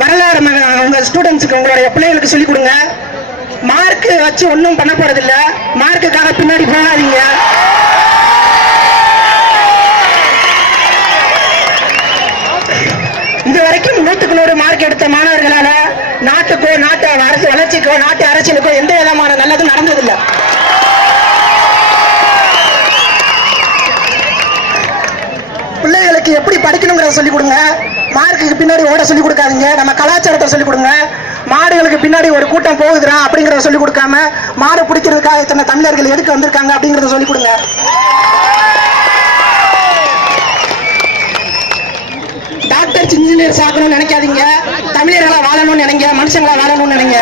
வரலாறு உங்க ஸ்டூடெண்ட்ஸுக்கு உங்களுடைய பிள்ளைகளுக்கு சொல்லிக் கொடுங்க. மார்க் வச்சு ஒன்றும் பண்ண போறது இல்ல. மார்க்குக்காக பின்னாடி போகாதீங்க. இது வரைக்கும் 100க்கு 100 மார்க் எடுத்த மாணவர்களால நாட்டுக்கோ நாட்டு வளர்ச்சிக்கோ நாட்டு அரசியலுக்கோ எந்த விதமான நல்லதும் நடந்ததில்லை. பிள்ளைகளுக்கு எப்படி படிக்கணுங்கிறத சொல்லிக் கொடுங்க. மார்க்குக்கு பின்னாடி ஓட சொல்லிக் கொடுக்காதீங்க. நம்ம கலாச்சாரத்தை சொல்லிக் கொடுங்க. மாடுகளுக்கு பின்னாடி ஒரு கூட்டம் போகுதுரா அப்படிங்கிறத சொல்லிக் கொடுக்காம மாடு பிடிக்கிறதுக்காக இத்தனை தமிழர்கள் எதுக்கு வந்திருக்காங்க அப்படிங்கிறத சொல்லிக் கொடுங்க. டாக்டர் இன்ஜினியர் ஆகணும்னு நினைக்காதீங்க. தமிழர்களா வாழணும்னு நினைங்க, மனுஷங்களா வாழணும்னு நினைங்க.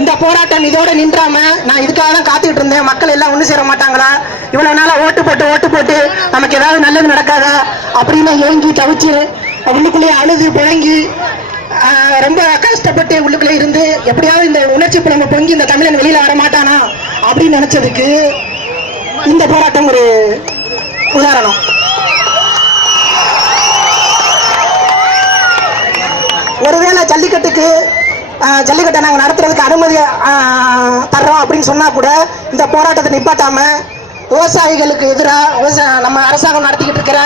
இந்த போராட்டம் இதோட நின்றாம நான் இதுக்காக தான் காத்துக்கிட்டு இருந்தேன். மக்கள் எல்லாம் ஒண்ணு சேர மாட்டாங்களா, இவ்வளவு நாளா ஓட்டு போட்டு நமக்கு ஏதாவது நல்லது நடக்காதா அப்படின்னு ஏங்கி தவிச்சு உள்ளுக்குள்ளே அழுது புழங்கி ரொம்ப கஷ்டப்பட்டு உள்ளுக்குள்ளே இருந்து எப்படியாவது இந்த உணர்ச்சி புலமை பொங்கி இந்த தமிழன் வெளியில வர மாட்டானா அப்படின்னு நினைச்சதுக்கு இந்த போராட்டம் ஒரு உதாரணம். ஒருவேளை ஜல்லிக்கட்டை நாங்கள் நடத்துறதுக்கு அனுமதி தர்றோம் அப்படின்னு சொன்னா கூட இந்த போராட்டத்தை நிப்பாட்டாம விவசாயிகளுக்கு எதிராக நம்ம அரசாங்கம் நடத்திக்கிட்டு இருக்கிற